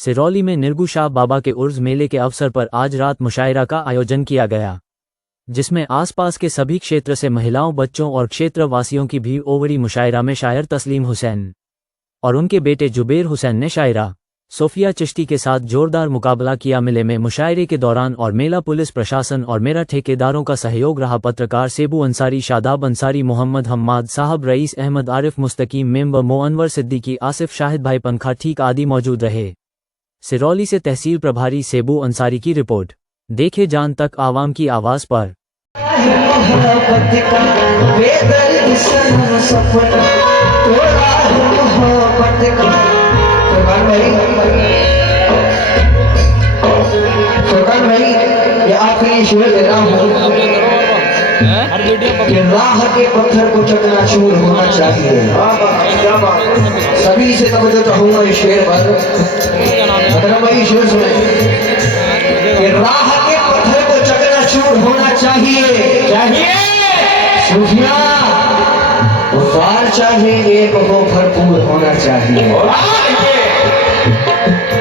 सिरौली में निर्गु शाह बाबा के उर्स मेले के अवसर पर आज रात मुशायरा का आयोजन किया गया, जिसमें आसपास के सभी क्षेत्र से महिलाओं, बच्चों और क्षेत्रवासियों की भीड़ उमड़ी। मुशायरा में शायर तस्लीम हुसैन और उनके बेटे जुबेर हुसैन ने शायरा सोफिया चिश्ती के साथ जोरदार मुकाबला किया। मेले में मुशायरे के दौरान और मेला पुलिस प्रशासन और मेरा ठेकेदारों का सहयोग रहा। पत्रकार सेबू अंसारी, शादाब अंसारी, मोहम्मद हम्माद साहब, रईस अहमद, आरिफ मुस्तकीम, मेंबर मो अनवर सिद्दीकी, आसिफ शाहिद भाई पंखा ठीक आदि मौजूद रहे। सिरौली से तहसील प्रभारी सेबू अंसारी की रिपोर्ट। देखे जान तक आवाम की आवाज पर। फुरकान भाई, ये आखिरी शेर दे रहा हूँ कि राह के पत्थर को चकनाचूर होना चाहिए। सभी से तवज्जो चाहूंगा इस शेर पर। अकरम भाई शेर सुने कि राह के पत्थर को चकनाचूर होना चाहिए। सूफिया वार चाहे एक हो, भरपूर होना चाहिए।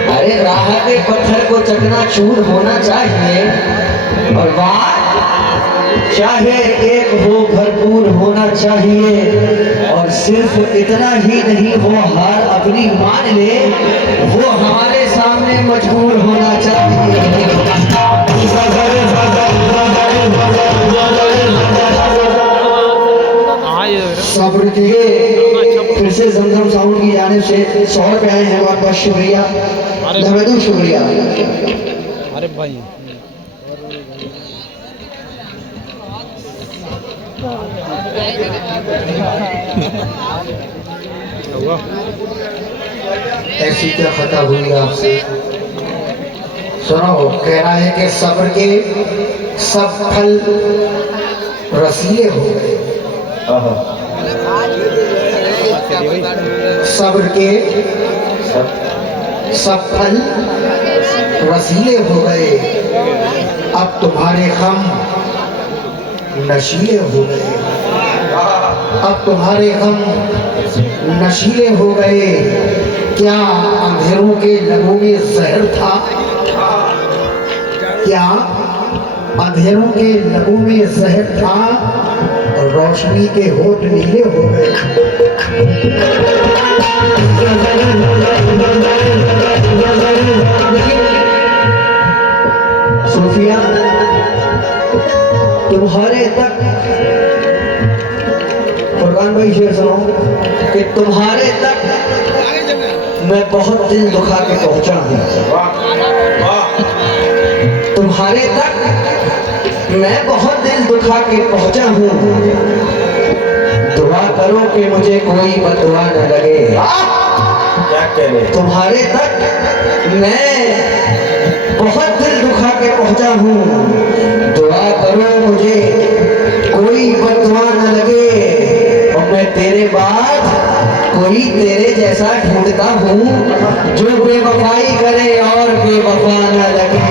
अरे राह के पत्थर को चकनाचूर होना चाहिए और वार चाहे एक हो, भरपूर होना चाहिए। और सिर्फ इतना ही नहीं, वो हार अपनी मान ले, वो हमारे सामने मजबूर होना चाहिए। सब्र किए। फिर से जमजम साउंड की जानिब से 100 रुपए आए हैं, बहुत बहुत शुक्रिया, धन्यवाद, शुक्रिया। अरे भाई ऐसी क्या खता हुई आपसे? सुनो, कह रहा है कि सब्र के सब फल रसीले हो गए। सब्र के सब फल रसीले हो गए, अब तुम्हारे गम नशीले हो गए। अब तुम्हारे गम नशीले हो गए। क्या अंधेरों के लबों में जहर था? क्या अंधेरों के लबों में जहर था? रोशनी के होठ नीले हो गए। सूफिया तुम्हारे तक, फुरकान भाई शेर सुनो कि तुम्हारे तक मैं बहुत दिल दुखा के पहुंचा हूं। तुम्हारे तक मैं बहुत दिल दुखा के पहुंचा हूं। दुआ करो कि मुझे कोई बददुआ न लगे। क्या कह रहे? तुम्हारे तक मैं बहुत दिल दुखा के पहुंचा हूं। दुआ करो मुझे कोई बददुआ न लगे। और मैं तेरे बाद कोई तेरे जैसा ढूंढता हूं, जो बेवफाई करे और बेवफा न लगे।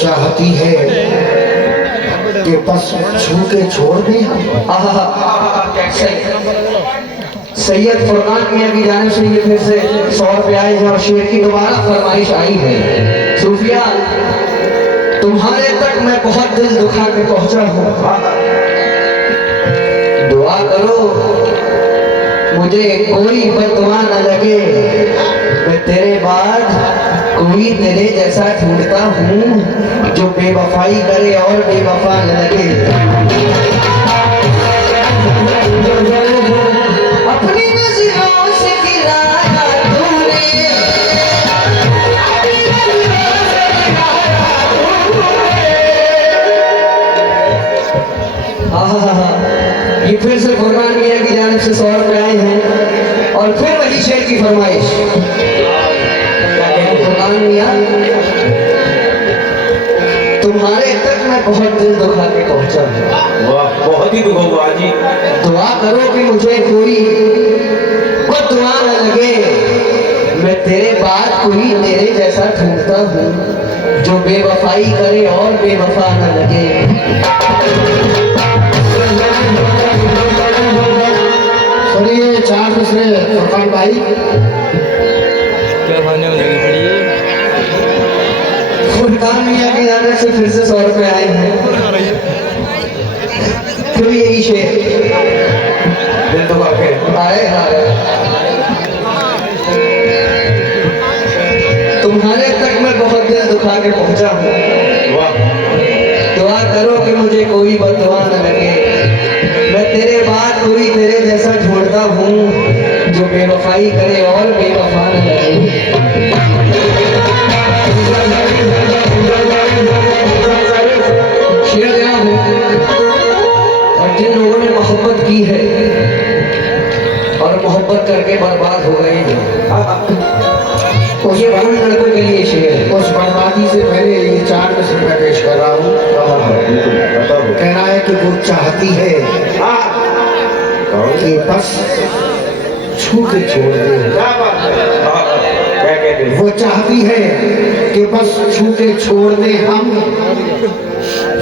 चाहती है कि बस छू के छोड़ दे। सैयद फुरकान मियां की जानिब से ये फिर से 100 रुपए आए हैं और शेर की दोबारा फरमाइश आई है। सूफिया तुम्हारे तक मैं बहुत दिल दुखा के पहुंचा हूँ। दुआ करो मुझे कोई बददुआ न लगे। मैं तेरे बाद कोई तेरे जैसा ढूंढता हूँ, जो बेवफाई करे और बेवफा न लगे। अपनी नजरों से गिराया तूने, ये फिर से फुरकान मियां की जानिब से 100 रुपए आए हैं और फिर वही शेर की फरमाइश। फुरकान मियां तुम्हारे तक मैं बहुत दिल दुखा के पहुंचा हूँ। वाह, बहुत ही दुख हुआ जी। दुआ करो कि मुझे कोई बददुआ न लगे। मैं तेरे बाद कोई तेरे जैसा ढूंढता हूँ जो बेवफाई करे और बेवफा न लगे। सुनिए चार दूसरे फरमान भाई, क्या खाने में लगी पड़ी है? फुरकान मियां के जाने से फिर से 100 रुपए आए हैं। फिर यही शेर दिल तो आपके आए हाय। तुम्हारे तक मैं बहुत दिल दुखा के पहुंचा हूँ। वाह, दुआ करो कि मुझे कोई बददुआ न लगे। मैं तेरे बाद कोई तेरे जैसा ढूंढता हूँ जो बेवफाई करे और बेवफा न लगे। शेर गया हूँ और जिन लोगों ने मोहब्बत की है और मोहब्बत करके बर्बाद हो गए हैं, ये उन लड़कों के लिए शेर है। उस बर्बादी से पहले ये चार मिसर मैं पेश कर रहा हूँ। कहना है कि वो चाहती है कि बस छू के छोड़ दे। क्या बात है? क्या कहते हैं? वो चाहती है कि बस छू के छोड़ दे। हम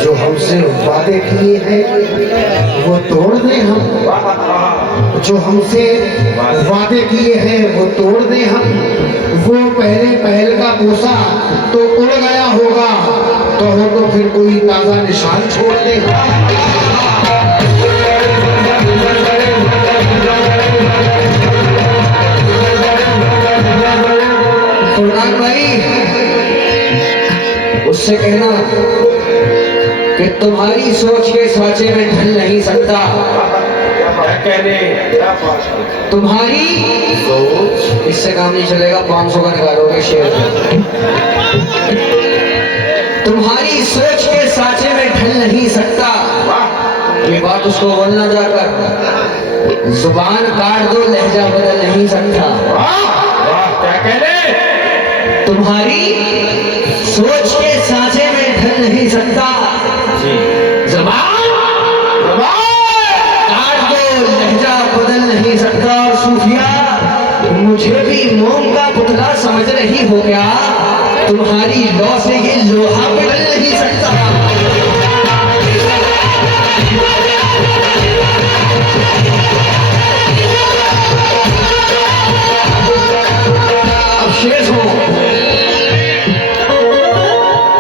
जो हमसे वादे किए हैं वो तोड़ दे। हम जो हमसे वादे किए हैं वो तोड़ दे। हम वो पहले पहल का पोसा तो उड़ गया होगा, तो हो तो फिर कोई ताजा निशान छोड़ दे। फरमान भाई, उससे कहना कि तुम्हारी सोच के साँचे में ढल नहीं सकता। क्या कहने? क्या बात है? तुम्हारी सोच इससे काम नहीं चलेगा। 500 का निकालोगे शेर। तुम्हारी सोच के साँचे में ढल नहीं सकता। ये बात उसको बोलना जाकर। जुबान काट दो, लहजा बदल नहीं सकता। वाह, क्या कहने? तुम्हारी सोच के साँचे में ढल नहीं सकता। जी, जुबान काट दो, लहजा बदल नहीं सकता। और सूफिया, मुझे भी मोम का पुतला समझ रही हो क्या? तुम्हारी लौ से ये लोहा पिघल नहीं सकता। अब शेर हो।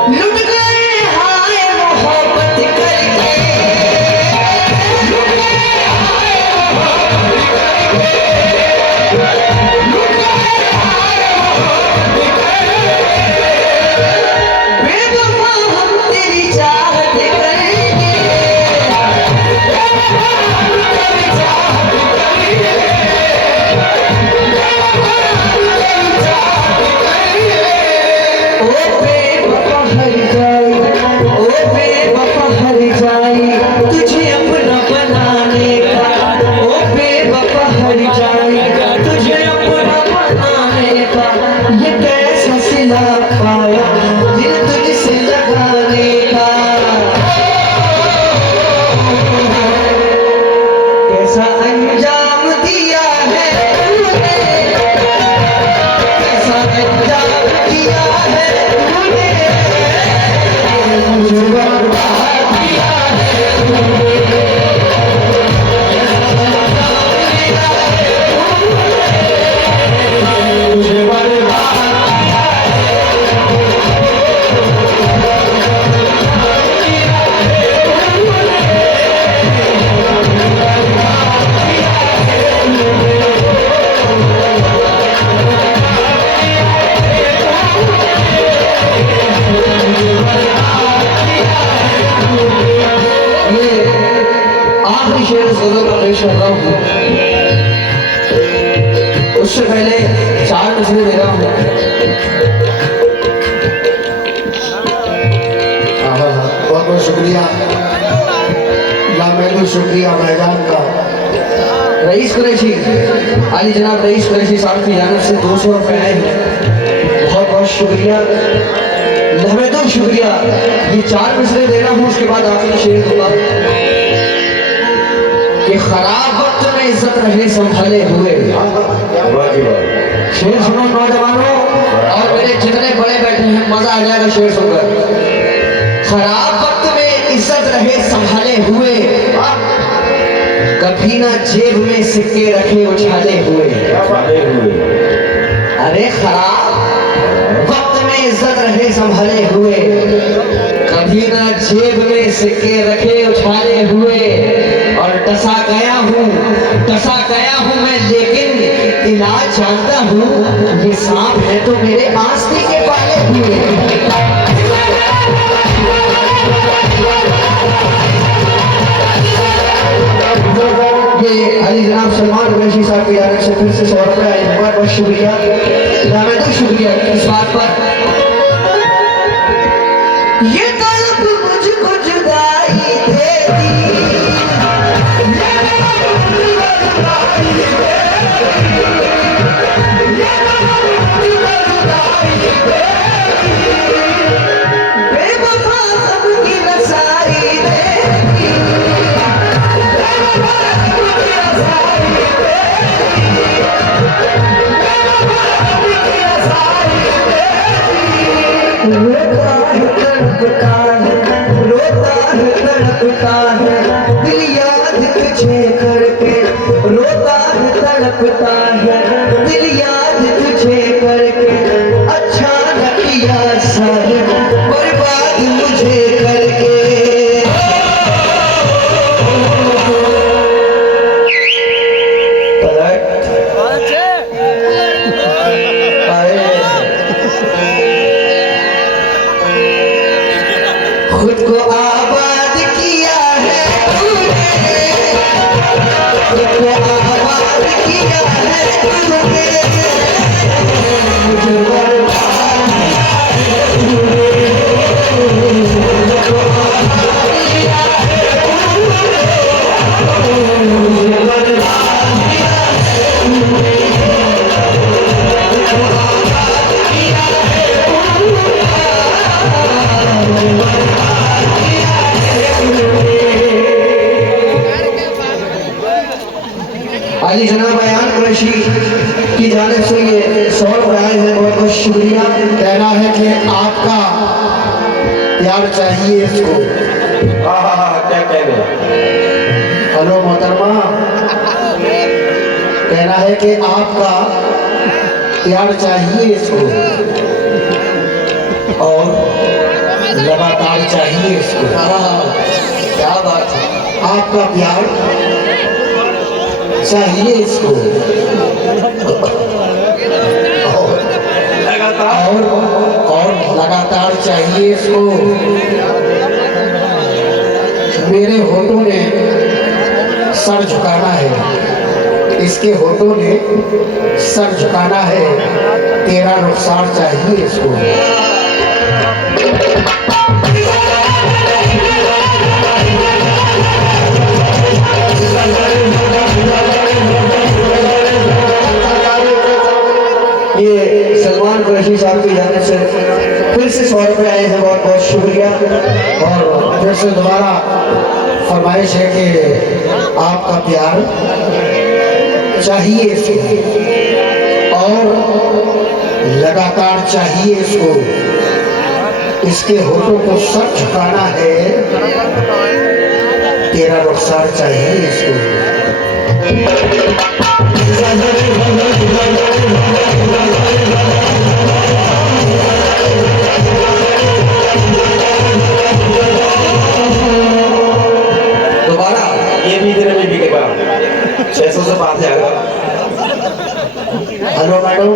लुट गए हाय मोहब्बत करके, लुट गए हाय मोहब्बत करके, लुट गए हाय मोहब्बत करके। बेवफा हम तेरी चाहत करेंगे, बेवफा हम तेरी चाहत करेंगे, बेवफा हम तेरी चाहत करेंगे। ओ बेवफा हर जाई, ओ बेवफा हर जाई तुझे अपना बनाने का। ओ बेवफा हर जाई तुझे अपना बनाने का। ये कैसा सिला पाया दिल तुझसे लगाने का। कैसा अंजाम दिया है तूने, कैसा अंजाम दिया है तूने, मुझे बर्बाद किया है तूने। कैसा अंजाम दिया है तूने, मुझे बर्बाद किया है। ये आखिरी शेर सदर का पेश कर रहा हूँ। उससे पहले 4 मसले दे रहा हूँ। बहुत बहुत शुक्रिया, लामेलू शुक्रिया भाईजान का। रईस कुरैशी, आली जनाब रईस कुरैशी साहब की जानब से 200 रुपए आए हैं। बहुत बहुत शुक्रिया। हमें तो शुक्रिया। ये 4 मिसरे देना हूँ, उसके बाद आखिरी शेर दूंगा कि खराब वक्त में इज्जत रहे संभाले हुए। शेर सुनो नौजवानों, और मेरे जितने बड़े बैठे हैं, मजा आ जाएगा शेर सुनकर। खराब वक्त में इज्जत रहे संभाले हुए, कभी ना जेब में सिक्के रखे उछाले हुए। अरे खराब वक्त में इज्जत रहे संभाले हुए, कभी ना जेब में सिक्के रखे उछाले हुए। और डसा गया हूँ मैं, लेकिन इलाज जानता हूँ, ये सांप है तो मेरे आस्ती के पाले हुए। ये अली जनाब सलमान कुरैशी साहब की जानिब से फिर से 100 रुपये आए हैं, बहुत बहुत शुक्रिया। हमें तो शुक्रिया इस बात पर। ये तड़प मुझको जुदाई देती, बेवफा सबकी नसाई देती, रोता है दिल याद तुझे करके, रोता है तड़पता है दिल याद तुझे करके। अच्छा न किया साहिब बर्बाद मुझे करके। खुद को आबाद किया है तूने, खुद को आबाद किया है तूने, मुझे बर्बाद किया है तूने, मुझे आबाद किया है तूने, मुझे बर्बाद किया है तूने, मुझे आबाद किया है तूने। अली जनाब बयान कुरैशी की जानिब से ये 100 रुपये आए हैं, बहुत बहुत शुक्रिया। कहना है कि आपका प्यार चाहिए इसको। क्या कह रहे? हेलो मोहतरमा, कहना है कि आपका प्यार चाहिए इसको और लगातार चाहिए इसको। क्या बात है, आपका प्यार चाहिए इसको और लगातार चाहिए इसको। मेरे होठों ने सर झुकाना है, इसके होठों ने सर झुकाना है, तेरा रुखसार चाहिए इसको। ये सलमान कुरैशी साहब की जानिब से फिर से 100 रुपये आए हैं, बहुत बहुत शुक्रिया। और फिर से दोबारा फरमाइश है कि आपका प्यार चाहिए इसको और लगातार चाहिए इसको, इसके होठों को सर झुकाना है, तेरा रुखसार चाहिए इसको। दोबारा ये भी इधर में बिकेगा, 600 से पार जाएगा। हेलो मैडम,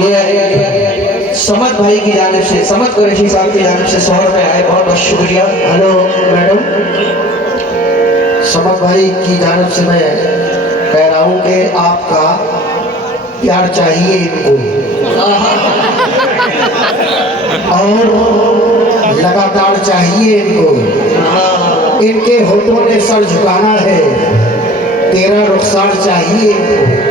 ये समद भाई की जानिब से, समद कुरैशी साहब की जानिब से 100 रुपये आए, बहुत बहुत शुक्रिया। हेलो मैडम, समद भाई की जानिब से मैं कह रहा हूँ कि आपका प्यार चाहिए इनको और लगातार चाहिए इनको, इनके होठों ने सर झुकाना है, तेरा रुखसार चाहिए इनको।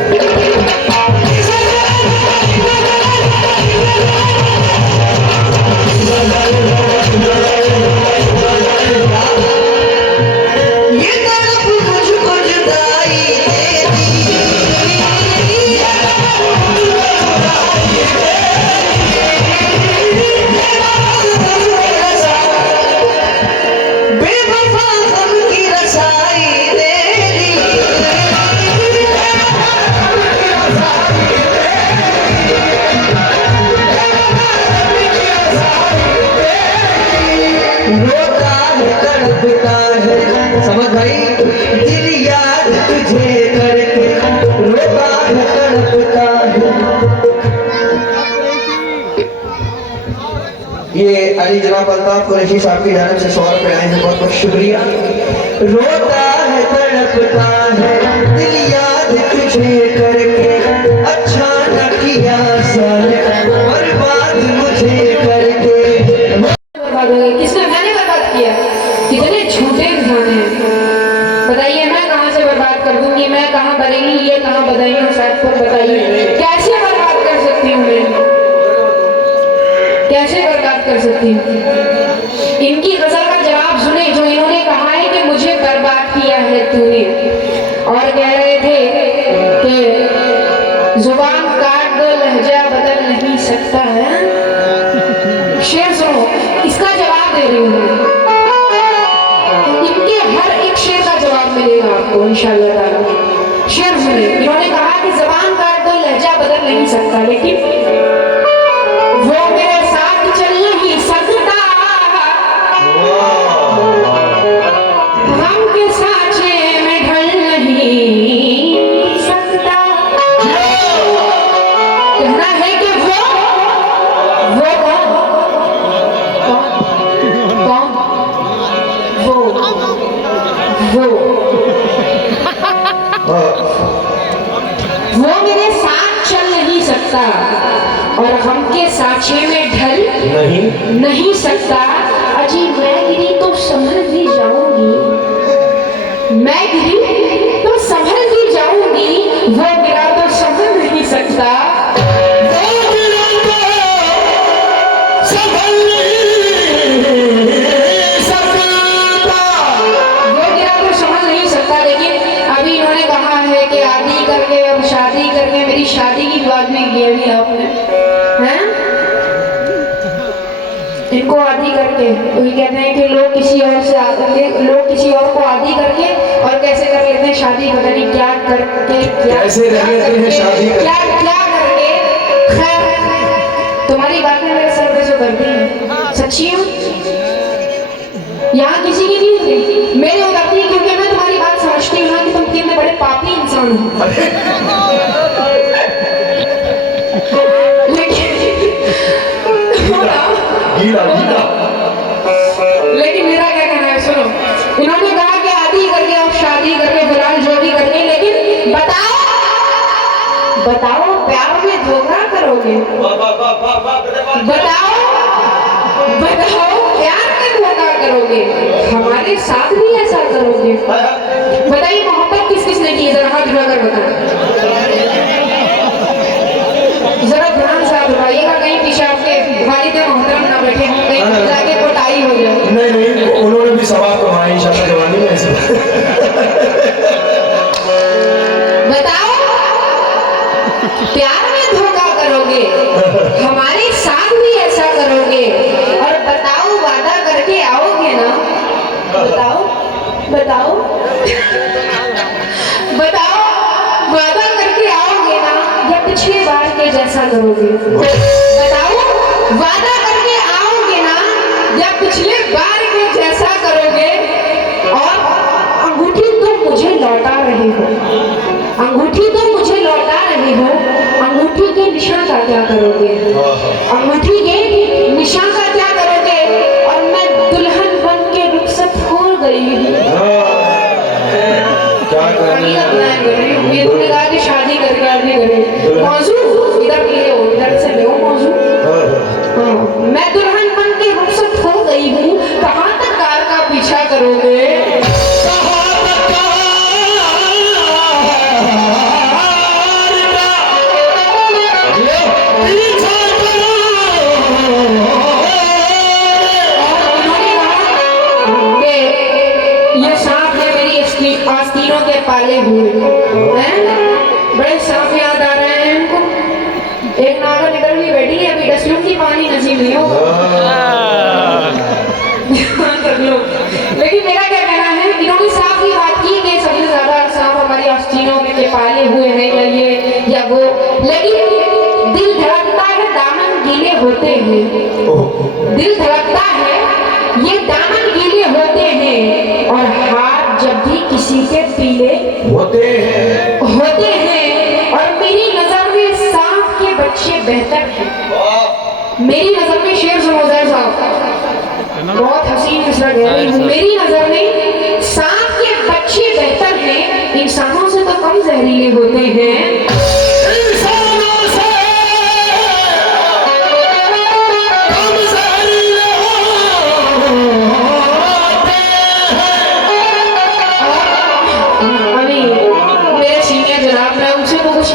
तड़पता है, समझ भाई, दिल याद तुझे करके रोता है तड़पता है। ये अली जनाब अल्ताफ कुरैशी साहब की जानब से 100 रुपए आए हैं, बहुत बहुत शुक्रिया। रोता है तड़पता है, दिल याद तुझे करके, अच्छा न किया साले बर्बाद मुझे करके। बर्बाद हो गए, किसने? मैंने बर्बाद किया। कितने झूठे इंसान हैं, बताइए। मैं कहाँ से बर्बाद कर दूंगी? मैं कहाँ बनेगी? ये कहाँ बधाइयों साथ बताइए, कैसे बर्बाद कर सकती हूँ मैं? कैसे बर्बाद कर सकती हूँ? इनकी गजल का जवाब सुने जो इन्होंने कहा है कि मुझे बर्बाद किया है तूने, और कह रहे थे कि जुबान काट दो लहजा बदल नहीं सकता है। शेर सुनो, इसका जवाब दे रही हूँ। इनके हर एक शेर का जवाब मिलेगा आपको इंशाअल्लाह ताला। शेर सुने, इन्होंने कहा कि जुबान काट दो लहजा बदल नहीं सकता, लेकिन वो मेरे साथ चल नहीं सकता, गम के साँचे में ढल नहीं सकता। कहना है कि वो कौन? वो मेरे साथ चल नहीं सकता और गम के साँचे में ढल नहीं सकता। अजी मैं गिरी तो संभल भी जाऊंगी, मैं गिरी तो संभल भी जाऊंगी, वो गिरा तो संभल नहीं सकता। वो गिरा तो संभल नहीं सकता। लेकिन अभी इन्होंने कहा है कि आदि करके अब शादी करके, मेरी शादी की बात नहीं की अभी आपने, हैं? इनको आदि करके वही कहते हैं कि लोग किसी और से लोग किसी और को आदि करके और कैसे कर लेते हैं शादी, पता नहीं क्या करके, कैसे कर लेते हैं शादी, क्या करके। खैर तुम्हारी बातें मेरे सर पे जो करती हैं सच्ची हूँ, यहाँ किसी की नहीं होती, मेरे उतरती है, क्योंकि मैं तुम्हारी बात समझती हूँ ना कि तुम कितने बड़े पापी इंसान हो। लेकिन मेरा क्या कहना है, सुनो। इन्होंने कहा कि आदि करके अब शादी करके फिलहाल जो भी करके, लेकिन बताओ प्यार में धोखा करोगे? बताओ प्यार में धोखा करोगे? हमारे साथ भी ऐसा करोगे? बताइए मोहब्बत किस किसने की? जरा हाथ उठाकर बताएं, जरा ध्यान से उठाइएगा, कहीं पीछे आपके वालिद मोहतरम ना बैठे, कहीं जाके कोटाई हो जाए। नहीं, उन्होंने भी सवाब कमाया इंशाअल्लाह जवानी में ऐसे। बताओ प्यार में धोखा करोगे, हमारे साथ भी ऐसा करोगे, और बताओ वादा करके आओगे ना? बताओ वादा करके आओगे ना, या पिछले बार के जैसा करोगे? बताओ वादा करके आओगे ना, या पिछले बार के जैसा करोगे? और अंगूठी तुम मुझे लौटा रहे हो, अंगूठी तुम मुझे लौटा रहे हो, अंगूठी के निशान का क्या करोगे? अंगूठी के निशान का क्या करोगे? और मैं दुल्हन बन के रुखसत हो गई हूँ। ये तुमने कहा कि शादी करके आदमी करे। मौजू इधर ले हो, इधर से ले हो मौजू। मैं दुल्हन बन के रुखसत हो गई हूँ, कहाँ तक कार का पीछा करोगे? आस्तीनों के पाले हुए हैं, बड़े सांप याद आ रहे हैं इनको। एक नागा निकल भी बैठी है, अभी डस्टबिन की पानी नसीब नहीं होगा। लेकिन मेरा क्या कहना है, इन्होंने साफ ही बात की कि सबसे ज्यादा सांप हमारी आस्तीनों के पाले हुए हैं, या ये या वो। लेकिन दिल धड़कता है, दामन गीले होते हैं, दिल धड़कता है, ये दामन गीले होते हैं, किसी के पीले होते हैं। और मेरी नजर में सांप के बच्चे बेहतर हैं। मेरी नजर में शेर सुनोदर साहब बहुत हसीन मिसरा कह रही हूँ। मेरी नजर में सांप के बच्चे बेहतर हैं, इंसानों से तो कम जहरीले होते हैं।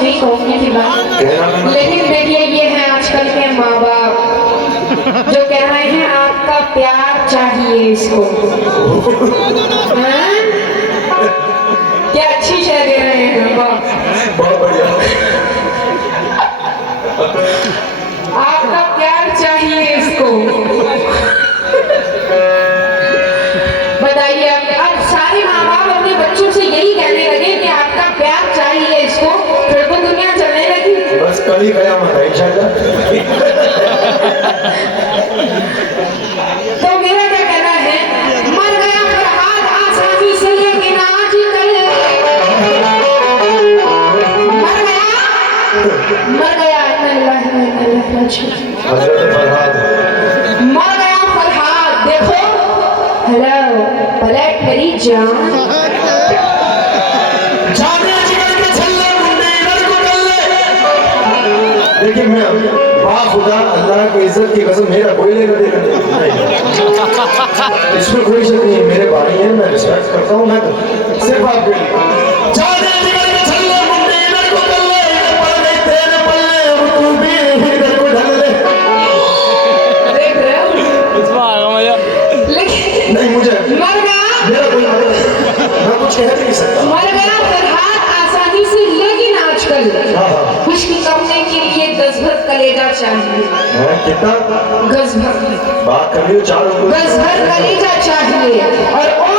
नहीं कहूँगी फिलहाल, लेकिन देखिए ये है आजकल के माँ बाप जो कह रहे हैं आपका प्यार चाहिए इसको। हाँ? क्या अच्छी शय दे रहे हैं बहुत बढ़िया। आपका प्यार चाहिए इसको। बताइए अब सारे माँ बाप अपने बच्चों से यही कहने लगे कि आपका प्यार चाहिए इसको, फिर तो दुनिया चलने लगी। बस कल ही कयामत है इंशाल्लाह। तो मेरा क्या कहना है, मर गया फरहाद आसानी से लेकिन आज कल मर गया मर गया फरहाद। देखो हेलो पलट मेरी जान देखिए मैं खुदा अल्लाह की इज्जत की कसम मेरा कोई लेना देना नहीं, इसमें कोई शक नहीं है। मेरे भाई हैं, मैं रिस्पेक्ट करता हूँ। मैं तो सिर्फ आपके लिए नहीं, मुझे मर गया, मेरा कोई मैं कुछ कह नहीं सकता। मर गया फरहाद आसानी से, लेकिन आजकल खुशी करने के लिए गज भर कलेजा चाहिए। कितना गज भर बात कर रही हो? 4 गज भर कलेजा चाहिए और ओ